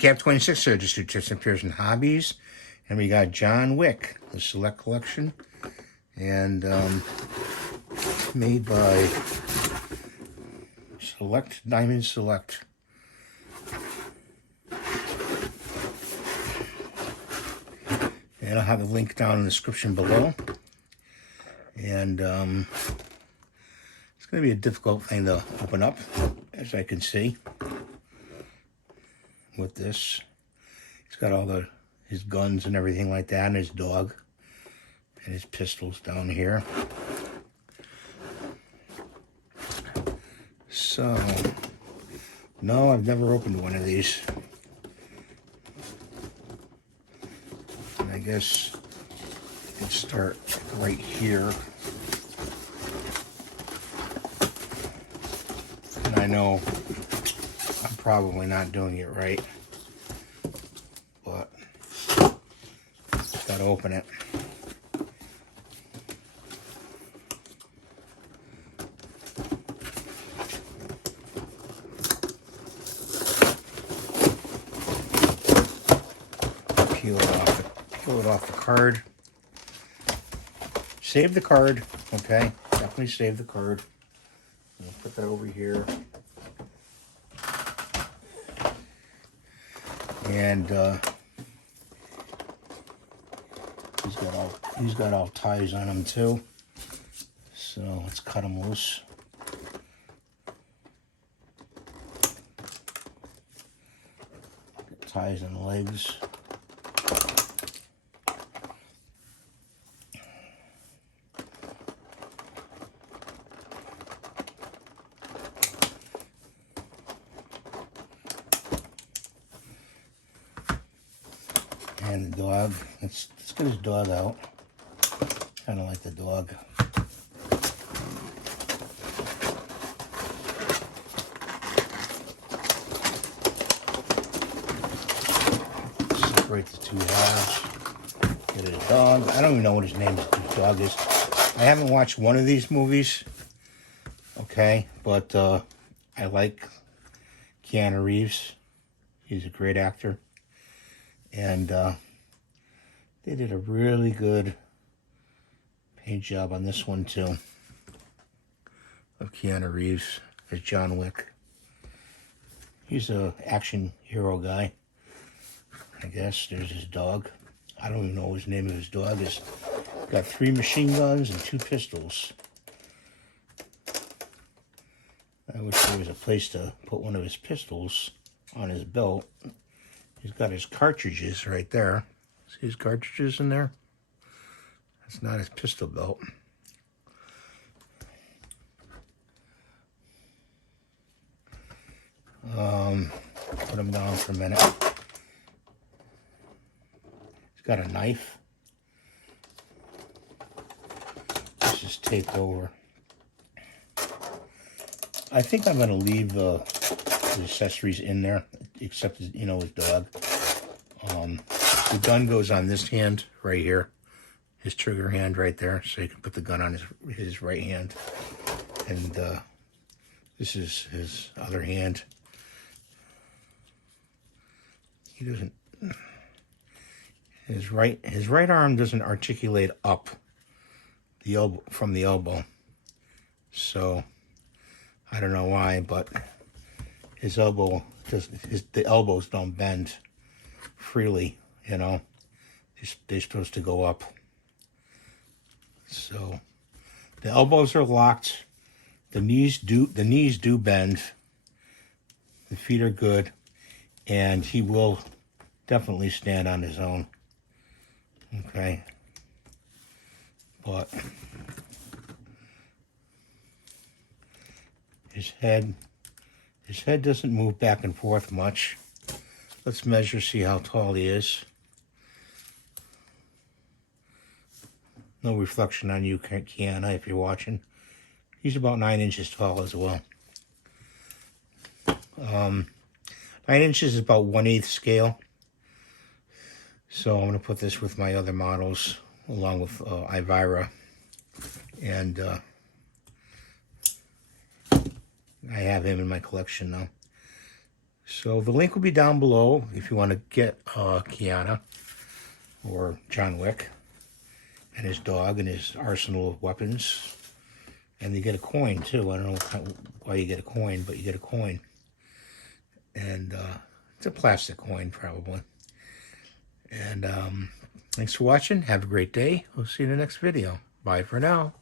Cap 26 Registered Tips and Peers and Hobbies. And we got John Wick, the Select Collection. And made by Diamond Select. And I'll have a link down in the description below. And it's going to be a difficult thing to open up, as I can see. With this, he's got all his guns and everything like that, and his dog, and his pistols down here. So, no, I've never opened one of these. And I guess I can start right here. And I know I'm probably not doing it right, but gotta open it. Peel it off the card. Save the card, okay? Definitely save the card. I'll put that over here. And he's got all ties on him too. So let's cut him loose. Got ties on the legs. And the dog, let's get his dog out. Kind of like the dog. Separate the two halves. Get his dog. I don't even know what his name of his dog is. I haven't watched one of these movies. Okay, but I like Keanu Reeves. He's a great actor. And they did a really good paint job on this one too, of Keanu Reeves as John Wick. He's a action hero guy, I guess. There's his dog. I don't even know what his name of his dog is. Got 3 machine guns and 2 pistols. I wish there was a place to put one of his pistols on his belt. He's got his cartridges right there. See his cartridges in there? That's not his pistol belt. Put him down for a minute. He's got a knife. This is taped over. I think I'm going to leave the accessories in there, except, his dog. The gun goes on this hand right here, his trigger hand right there, so you can put the gun on his right hand. And this is his other hand. He doesn't. His right arm doesn't articulate up the elbow from the elbow. So I don't know why, but his elbow the elbows don't bend freely, They're supposed to go up. So the elbows are locked. The knees do bend. The feet are good, and he will definitely stand on his own. Okay. But his head doesn't move back and forth much. Let's measure, see how tall he is. No reflection on you, Kiana, if you're watching. He's about 9 inches tall as well. 9 inches is about 1/8 scale. So I'm going to put this with my other models, along with Ivira. And I have him in my collection now. So the link will be down below if you want to get Keanu or John Wick and his dog and his arsenal of weapons. And you get a coin too. I don't know why you get a coin, but you get a coin. And it's a plastic coin probably. And thanks for watching. Have a great day. We'll see you in the next video. Bye for now.